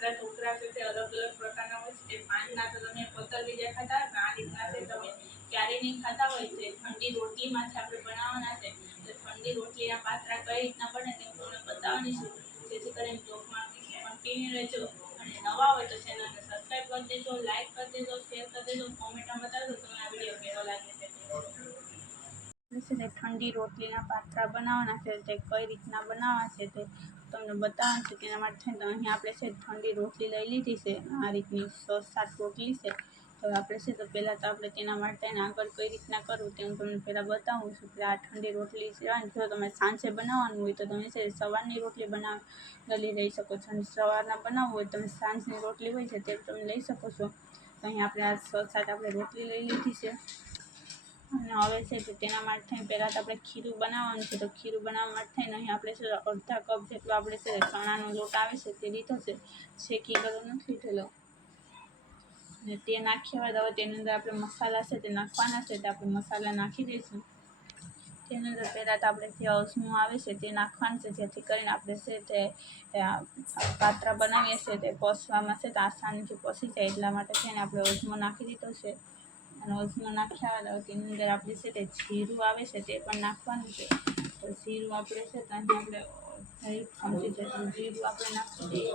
કે તમે છે તે અલગ અલગ પ્રકારના હોય છે. પાનના તો તમે પતર બીજા ખાતા હોય આ રીતના છે તમે ક્યારેય નહીં ખાતા હોય છે ઠંડી રોટલીમાંથી આપણે બનાવવાના છે. તો ઠંડી રોટલીના પાત્રા કઈ રીતના બને તે હું તમને બતાવવાની છું. જેથી કરીને બ્લોગમાં કન્ટિન્યુ રહેજો અને નવા હોય તો ચેનલને સબસ્ક્રાઈબ કરી દેજો લાઈક કરી દેજો શેર કરી દેજો કોમેન્ટમાં બતાવજો. તમને આ વીડિયો કેવો લાગે છે છે તે ઠંડી રોટલીના પાત્રા બનાવવાના છે, તે કઈ રીતના બનાવવા છે તે તમને બતાવવાનું છે. તેના માટે થઈને અહીં આપણે છે ઠંડી રોટલી લઈ લીધી છે, આ રીતની છ સાત રોટલી છે. તો આપણે છે તો પહેલાં તો આપણે તેના માટે આગળ કઈ રીતના કરવું તે હું તમને પહેલાં બતાવું છું. કે આ ઠંડી રોટલી છે જો તમે સાંજે બનાવવાનું હોય તો તમે છે સવારની રોટલી બનાવી લઈ શકો છો, અને સવારના બનાવવું હોય તમે સાંજની રોટલી હોય છે તે તમે લઈ શકો છો. તો અહીં આપણે આ છ સાત આપણે રોટલી લઈ લીધી છે. અને હવે છે તો તેના માટે પહેલાં તો આપણે ખીરું બનાવવાનું છે. તો ખીરું બનાવવા માટે નહીં આપણે છે અડધા કપ જેટલો આપણે છે ચણાનો લોટ આવે છે તે લીધો છે. શેકી ગયેલો નથી લીધેલો. અને તે નાખ્યા બાદ હવે તેની અંદર આપણે મસાલા છે તે નાખવાના છે. તો આપણે મસાલા નાખી દઈશું. તેની અંદર પહેલાં તો આપણે જે અજમું આવે છે તે નાખવાનું છે. જેથી કરીને આપણે છે તે પાત્રા બનાવીએ છીએ તે પસવામાં છે તો આસાનીથી પસી જાય એટલા માટે છે ને આપણે અજમો નાખી દીધો છે. અને અજમો નાખ્યા બાદ હવે તેની અંદર આપણે છે તે જીરું આવે છે તે પણ નાખવાનું છે. તો જીરું આપણે છે તો અહીં આપણે એક ચમચી જેટલું જીરું આપણે નાખી દઈએ.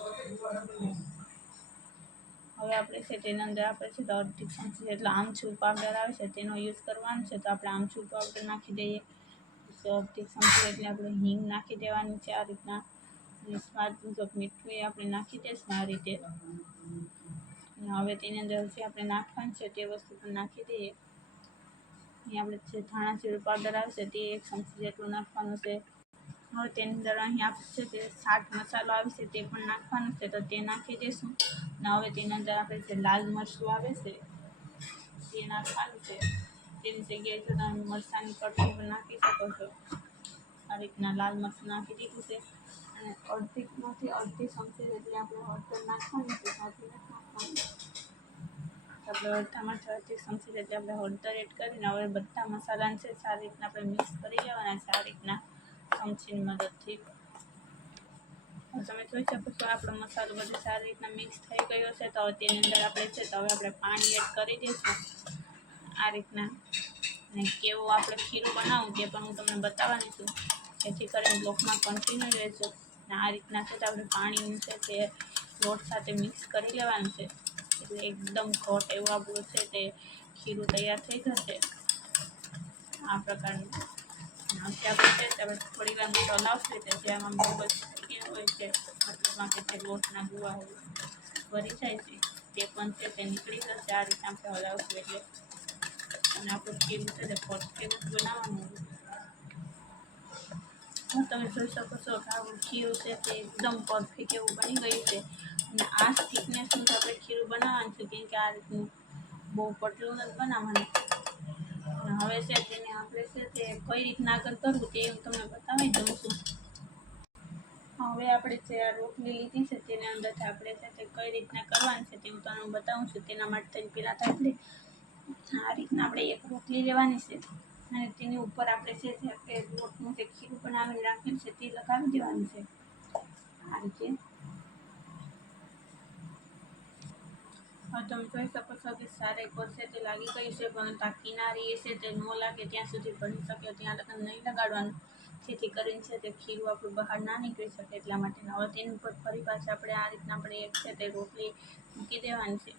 હવે આપણે છે તેના અંદર આપણે છે તો અડધી ચમચી જેટલો આમચૂર પાવડર આવે છે તેનો યુઝ કરવાનો છે તો આપણે આમચૂર પાવડર નાખી દઈએ. તો અડધી ચમચી એટલે આપણે હિંગ નાખી દેવાની છે આ રીતના. અને સ્વાદ મુજબ મીઠું એ આપણે નાખી દઈશું આ રીતે. અને હવે તેની અંદર જે આપણે નાખવાની છે તે વસ્તુ પણ નાખી દઈએ. અહીં આપણે જે ધાણા જીરું પાવડર આવશે તે એક ચમચી જેટલું નાખવાનું છે. હવે તેની અંદર અહીં આપણે છે તે શાક મસાલો આવે છે તે પણ નાખવાનું છે તો તે નાખી દઈશું. અને હવે તેની અંદર આપણે જે લાલ મરચું આવે છે તે નાખવાનું છે. તેની જગ્યાએ જો તમે મરચાંની કટકી પણ નાખી શકો છો. આ રીતના લાલ મરચું નાખી દીધું છે. અને અડધીમાંથી અડધી ચમચી જેટલી આપણે હળદર નાખવાની છે નાખવાનું? આપણે અડધામાંથી અડધી ચમચી જેટલી આપણે હળદર એડ કરીને હવે બધા મસાલાને છે સારી રીતના આપણે મિક્સ કરી લેવાના આ રીતના ચમચીની મદદથી. તમે જોઈ શકો છો આપણો મસાલો બધો સારી રીતના મિક્સ થઈ ગયો છે, તો તેની અંદર આપણે છે તો હવે આપણે પાણી એડ કરી દઈશું. આ રીતના. અને કેવું આપણે ખીરું બનાવવું તે પણ હું તમને બતાવવાની છું. જેથી કરીને બ્લોકમાં કન્ટિન્યુ રહેજો. અને આ રીતના છે તો આપણે પાણીનું છે તે લોટ સાથે મિક્સ કરી લેવાનું છે, એટલે એકદમ ઘટ એવું આપણું છે તે ખીરું તૈયાર થઈ જશે. આ પ્રકારનું. અને આપણે થોડી વાર ચલાવશે તે જેમાં બહુ જ હોય છે, મતલબમાં જે લોટના ગુવા હોય જાય છે. તે પણ તે નીકળી જશે, આ રીતે આપણે હલાવશું એટલે. અને આપણું ખીરું છે તે જ બનાવવાનું હોય તમે જોઈ શકો છો કે આપણું ખીરું છે તે એકદમ પરફેક્ટ એવું બની ગયું છે. અને આ થિકનેસનું આપણે ખીરું બનાવવાનું છે, કેમ કે આ રીતનું બહુ પતલું નથી બનાવવાનું. હવે છે તેને આપણે છે તે કઈ રીતના આગળ કરવું તે હું તમને બતાવી દઉં છું. હવે આપણે જે આ રોટલી લીધી છે તેની અંદરથી આપણે છે તે કઈ રીતના કરવાની છે તે હું તમને બતાવું છું. તેના માટે પહેલાં તો આપણે આ રીતના આપણે એક રોટલી લેવાની છે. અને તેની ઉપર આપણે છે આપણે લોટનું જે ખીરું બનાવીને રાખ્યું છે તે લગાવી દેવાનું છે. આ રીતે. તમે જોઈ શકો છો કે સારા એક તે લાગી ગયું છે, પણ આ કિનારી છે તે ન લાગે, ત્યાં સુધી ભણી શકે, ત્યાં લગન નહીં લગાડવાનું. જેથી કરીને છે તે ખીરું આપણું બહાર ના નીકળી શકે, એટલા માટે હવે તેની ઉપર ફરી પાછા આપણે આ રીતના આપણે એક છે તે રોટલી મૂકી દેવાની છે.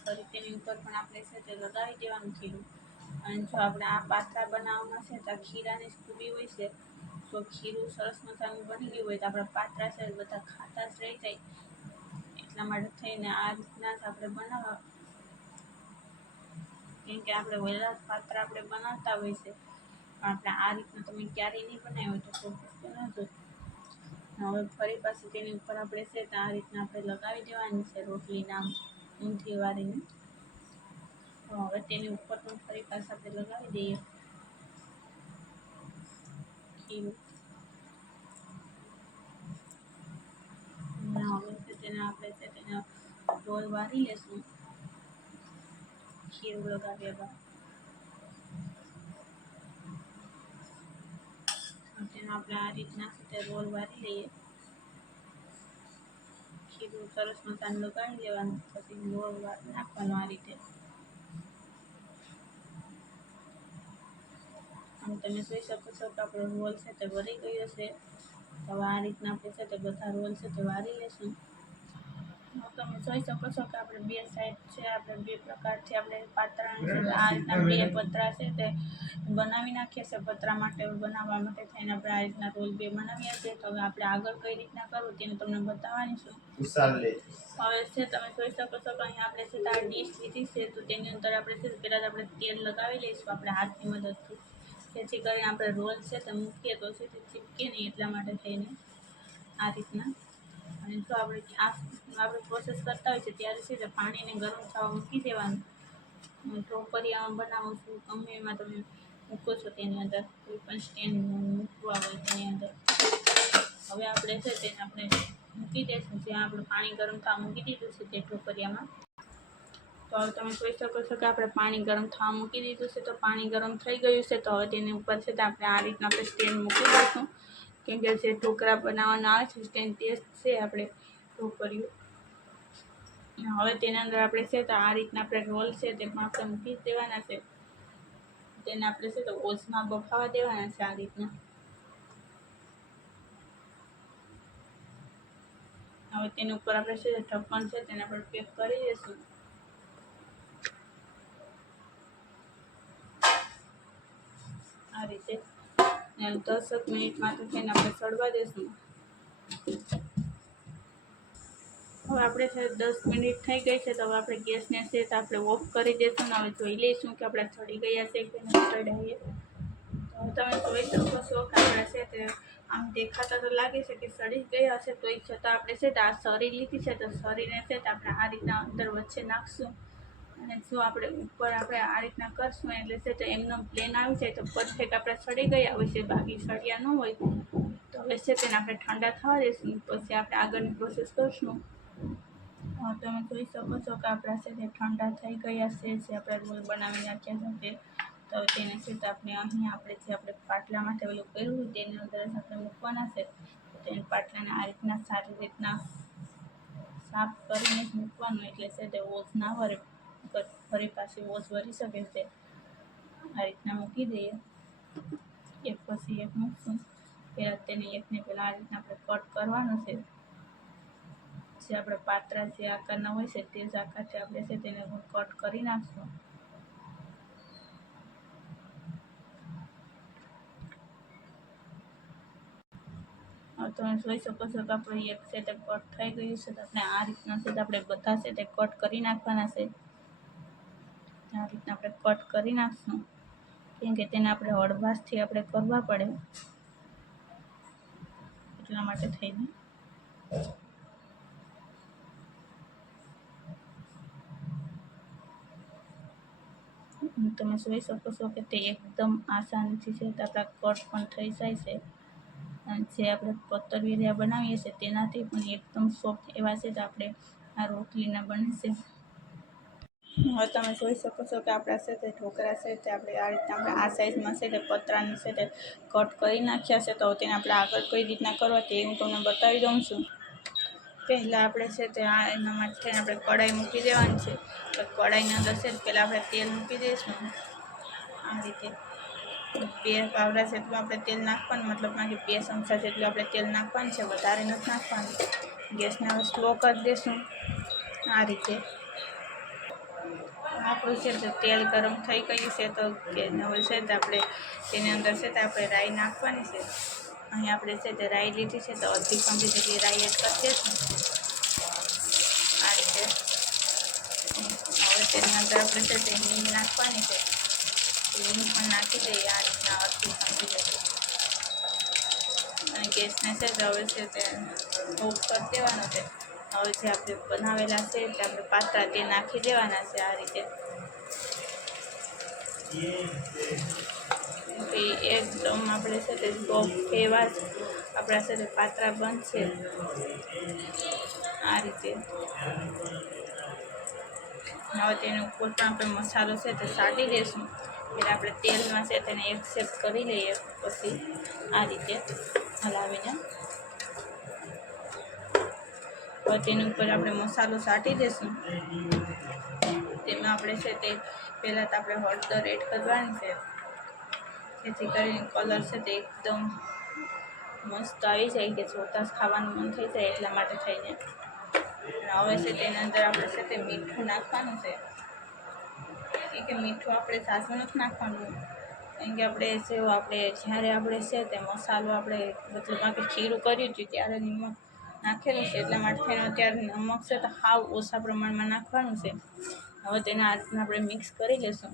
ફરી તેની ઉપર પણ આપણે છે તે લગાવી દેવાનું ખીરું. અને જો આપણે આ પાત્રા બનાવવાના છે, તો ખીરાની ખૂબી હોય છે, તો ખીરું સરસ મજાનું બની ગયું હોય તો આપણા પાત્રા છે, બધા ખાતા જ રહી જાય. એટલા માટે થઈને આ રીતના જ આપણે બનાવવા. કેમ કે આપણે વહેલા પાત્ર આપણે બનાવતા હોય છે, પણ આપણે આ રીતના તમે ક્યારેય નહીં બનાવ્યો તો ચોક્કસ બનાવજો હવે ફરી પાછી તેની ઉપર આપણે છે, તો આ રીતના આપણે લગાવી દેવાની છે રોટલીના ઊંધી વાળીને. તો હવે તેની ઉપર પણ ફરી પાસે આપણે લગાવી દઈએ. હવે તેને આપણે છે તેને ડોલ ખીરું લગાવ્યા બાદ તેને આપણે આ રીતના રોલ વારી લઈએ. ખીરું સરસ મસાલો લગાવી લેવાનું પછી રોલ વાર નાખવાનું આ રીતે. આમ તમે જોઈ શકો છો કે આપણો રોલ છે તે વળી ગયો છે. તો આ રીતના આપણે છે તે બધા રોલ છે તે વારી લેશું. તમે જોઈ શકો છો કે આપણે બે સાઈડ છે આપણે બે પ્રકારથી આપણે પાત્રા છે આ રીતના બે પતરા છે તે બનાવી નાખીએ છીએ પતરા માટે બનાવવા માટે થઈને આપણે આ રીતના રોલ બે બનાવીએ છીએ તો હવે આપણે આગળ કઈ રીતના કરવું તેનું તમને બતાવવાની છું. હવે છે તમે જોઈ શકો છો કે અહીંયા આપણે આ ડીશ લીધી છે તો તેની અંદર આપણે છે પહેલાં આપણે તેલ લગાવી લઈશું આપણે હાથની મદદથી. જેથી કરીને આપણે રોલ છે તે મૂકીએ તો તે ચીપકે નહીં એટલા માટે થઈને આ રીતના. અને જો આપણે આ આપણે પ્રોસેસ કરતા હોય છે ત્યારે છે તે પાણીને ગરમ થવા મૂકી દેવાનું. ઢોકળિયામાં બનાવું છું ગમે એમાં તમે મૂકો છો તેની અંદર, કોઈ પણ સ્ટેન્ડ મૂકવા હોય તેની અંદર. હવે આપણે છે તેને આપણે મૂકી દઈશું જ્યાં આપણે પાણી ગરમ થવા મૂકી દીધું છે તે ઢોકળિયામાં. તો તમે જોઈ શકો છો કે આપણે પાણી ગરમ થવા મૂકી દીધું છે, તો પાણી ગરમ થઈ ગયું છે, તો હવે તેની ઉપર છે તો આપણે આ રીતના આપણે સ્ટેન્ડ મૂકી દઈશું. કેમ કે જે ઢોકળા બનાવવાના આવે છે, સ્ટેન્ડ તે જ છે, આપણે ઢોકળિયું હવે તેના અંદર આપણે છે તો આ રીતના આપણે રોલ છે તેમાં આપણે મૂકી દેવાના છે. તેને આપણે છે તો ઓછમાં બફાવા દેવાના છે આ રીતના. હવે તેની ઉપર આપણે છે ઢપ્પણ છે તેને આપણે પેક કરી દઈશું. આ રીતે. અને દસ એક મિનિટ માટે થઈને આપણે સળવા દઈશું હવે આપણે છે દસ મિનિટ થઈ ગઈ છે તો હવે આપણે ગેસને છે તો આપણે ઓફ કરી દઈશું ને હવે જોઈ લઈશું કે આપણે ચડી ગયા છે કે નહીં ચડાવીએ તો તમે જોઈ શકો છો કે આપણે છે તે આમ દેખાતા તો લાગે છે કે સડી ગયા છે તો એ છતાં આપણે છે તો આ સરી લીધી છે તો સરીને છે તો આપણે આ રીતના અંદર વચ્ચે નાખશું. અને જો આપણે ઉપર આપણે આ રીતના કરશું, એટલે છે તો એમનો પ્લેન આવી જાય તો પરફેક્ટ આપણે સડી ગયા હોય છે બાકી સળિયા ન હોય. તો હવે છે તેને આપણે ઠંડા થવા દઈશું પછી આપણે આગળની પ્રોસેસ કરશું. તમે જોઈ શકો છો કે આપણા છે તે ઠંડા થઈ ગયા છે, જે આપણે રોલ બનાવી નાખ્યા છે તે. તો તેને છે તો આપણે અહીં આપણે જે આપણે પાટલા માટે ઓલું કર્યું તેની અંદર આપણે મૂકવાના છે. તેને પાટલાને આ રીતના સારી રીતના સાફ કરીને મૂકવાનું, એટલે છે તે ઓછ ના વરે. ફરી પાછી વોશ ભરી શકે છે. આ રીતના મૂકી દઈએ. એક પછી એક મૂકશું. પહેલાં તેની એકને પહેલાં આ રીતના આપણે કટ કરવાનો છે. જે આપણે પાત્રા જે આકારના હોય છે, તે જ આકારથી આપણે છે, તેને કટ કરી નાખશું. તમે જોઈ શકો છો કે આપણે એક છે તે કટ થઈ ગયું છે. તો આપણે આ રીતના છે આપણે બધા છે તે કટ કરી નાખવાના છે. આ રીતના આપણે કટ કરી નાખશું. કેમ કે તેને આપણે હળવાશથી આપણે કરવા પડે. એટલા માટે થઈને તમે જોઈ શકો છો કે તે એકદમ આસાનીથી છે આપણા કટ પણ થઈ જાય છે. અને જે આપણે પત્તરવેરિયા બનાવીએ છીએ, તેનાથી પણ એકદમ સોફ્ટ એવા છે, તો આપણે આ રોટલીના બને છે. હવે તમે જોઈ શકો છો કે આપણા છે તે ઢોકળા છે તે આપણે આ રીતના આપણે આ સાઇઝમાં છે તે પતરાની છે તે કટ કરી નાખ્યા છે તો તેને આપણે આગળ કઈ રીતના કરવા તે હું તમને બતાવી દઉં છું. પહેલાં આપણે છે તે આ એના માટે આપણે કઢાઈ મૂકી દેવાની છે. તો કઢાઈની અંદર છે પહેલાં આપણે તેલ મૂકી દઈશું. આ રીતે બે પાવડા જેટલું આપણે તેલ નાખવાનું મતલબમાં કે બે ચમચા જેટલું આપણે તેલ નાખવાનું છે, વધારે નથી નાખવાનું. ગેસને હવે સ્લો કરી દઈશું. આ રીતે આપણું છે તો તેલ ગરમ થઈ ગયું છે તો કે હવે છે તો આપણે તેની અંદર છે તો આપણે રાઈ નાખવાની છે. અહીં આપણે છે તે રાઈ લીધી છે તો અડધી ચમચી જેટલી રાઈ એડ કરી દઈશું આ રીતે. હવે તેની અંદર આપણે છે તે હિંગ નાખવાની છે. હિંગ પણ નાખી દઈએ આ રીતના અડધી ચમચી જેટલી. અને ગેસને છે હવે છે તે ઓફ કરી દેવાનો છે. હવે જે આપણે બનાવેલા છે તે આપણે પાત્રા તે નાખી દેવાના છે આ રીતે એ એકદમ આપણે છે તે સોફ્ટ એવા જ આપણા છે તે પાત્રા બનશે આ રીતે હવે તેનો ઉપર પણ આપણે મસાલો છે તે સાટી દઈશું એટલે આપણે તેલમાં છે તેને એક્સેપ્ટ કરી લઈએ પછી આ રીતે હલાવીને હવે તેની ઉપર આપણે મસાલો સાટી દઈશું તેમાં આપણે છે તે પહેલાં તો આપણે હળદર એડ કરવાની છે. જેથી કરીને કલર છે તે એકદમ મસ્ત આવી જાય કે જોતાં ખાવાનું મન થઈ જાય એટલા માટે થઈને. હવે છે તેની અંદર આપણે છે તે મીઠું નાખવાનું છે. એ કે મીઠું આપણે સાસું નથી નાખવાનું. કારણ કે આપણે જેવું આપણે, જ્યારે આપણે છે તે મસાલો આપણે મતલબ આપણે ખીરું કર્યું હતું ત્યારે નિમક નાખેલું છે. એટલા માટે થઈને અત્યારે નમક છે તો હાવ ઓછા પ્રમાણમાં નાખવાનું છે. હવે તેને આ રીતના આપણે મિક્સ કરી લઈશું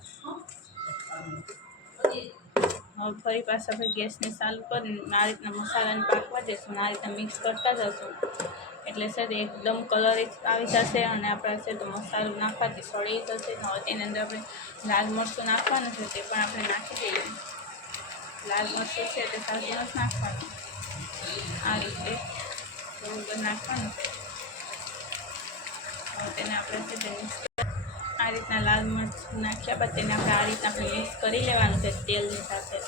હવે ફરી પાછા આપણે ગેસને ચાલુ કરીને આ રીતના મસાલાને પાકવા દઈશું આ રીતના મિક્સ કરતા જશું. એટલે છે એકદમ કલર આવી જશે અને આપણે છે તો મસાલો નાખવાથી સળી જશે હવે તેની અંદર આપણે લાલ મરચું નાખવાનું છે તે પણ આપણે નાખી દઈએ. લાલ મરચું છે તે સાચું નાખવાનું. આ રીતે. આ રીતના લાલ મરચું નાખ્યા બાદ તેને આપણે આ રીતના મિક્સ કરી લેવાનું છે તેલની સાથે.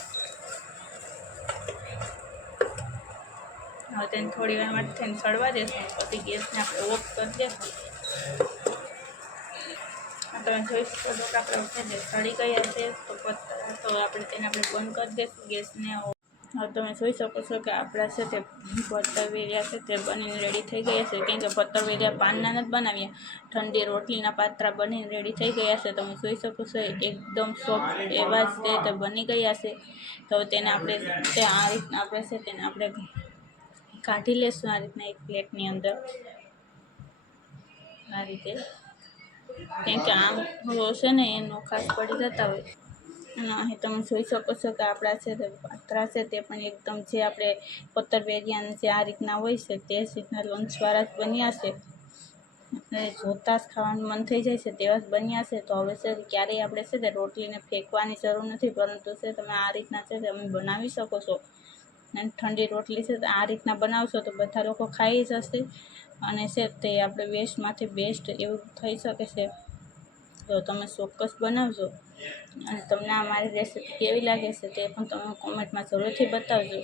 હવે તેને થોડી વાર માટે થઈને સળવા દેશું. પછી ગેસને આપણે ઓફ કરી દેશું. તમે જોઈ શકો છો કે આપણે જે સળી ગયા છે તો તો આપણે તેને આપણે બંધ કરી દઈશું ગેસને. હવે તમે જોઈ શકો છો કે આપણા છે તે પત્તરવેરિયા છે તે બનીને રેડી થઈ ગયા છે. કેમ કે પત્તરવેરિયા પાનના નથી બનાવ્યા, ઠંડી રોટલીના પાત્રા બનીને રેડી થઈ ગયા છે. તમે જોઈ શકો છો એકદમ સોફ્ટ એવા જ તે બની ગયા છે. તો તેને આપણે તે આ રીતના આપણે છે તેને આપણે કાઢી લેશું આ રીતના એક પ્લેટની અંદર. આ રીતે. કેમ કે આમ છે ને એ નોખાસ પડી જતા હોય. અને અહીં તમે જોઈ શકો છો કે આપણા છે તે પાત્રા છે તે પણ એકદમ જે આપણે પથ્થર વેરિયાને જે આ રીતના હોય છે તે જ રીતના લોન્ચવાળા જ બન્યા છે. અને જોતાં જ ખાવાનું મન થઈ જાય છે તેવા જ બન્યા છે. તો હવે છે ક્યારેય આપણે છે તે રોટલીને ફેંકવાની જરૂર નથી, પરંતુ છે તમે આ રીતના છે તમે બનાવી શકો છો. અને ઠંડી રોટલી છે આ રીતના બનાવશો તો બધા લોકો ખાઈ જશે અને છે તે આપણે વેસ્ટમાંથી બેસ્ટ એવું થઈ શકે છે. તો તમે ચોક્કસ બનાવજો. અને તમને આ મારી રેસીપી કેવી લાગે છે તે પણ તમે કોમેન્ટમાં જરૂરથી બતાવજો.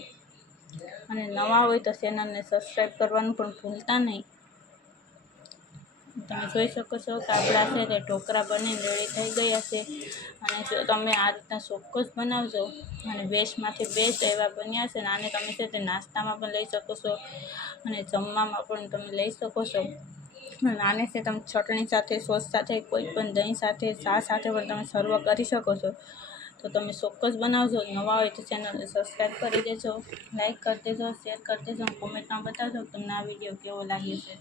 અને નવા હોય તો ચેનલને સબસ્ક્રાઈબ કરવાનું પણ ભૂલતા નહીં. તમે જોઈ શકો છો કે આપણા છે તે ઢોકળા બનીને રેડી થઈ ગયા છે. અને જો તમે આ રીતના ચોક્કસ બનાવજો અને બેસ્ટમાંથી બેસ્ટ એવા બન્યા છે અને આને તમે છે તે નાસ્તામાં પણ લઈ શકો છો. અને જમવામાં પણ તમે લઈ શકો છો. અને આને છે, તમે ચટણી સાથે, સોસ સાથે, કોઈ પણ દહીં સાથે, ચા સાથે પણ તમે સર્વ કરી શકો છો. તો તમે ચોક્કસ બનાવજો. નવા હોય તો ચેનલને સબસ્ક્રાઈબ કરી દેજો લાઈક કરી દેજો શેર કરી દેજો કોમેન્ટમાં બતાવજો તમને આ વીડિયો કેવો લાગ્યો છે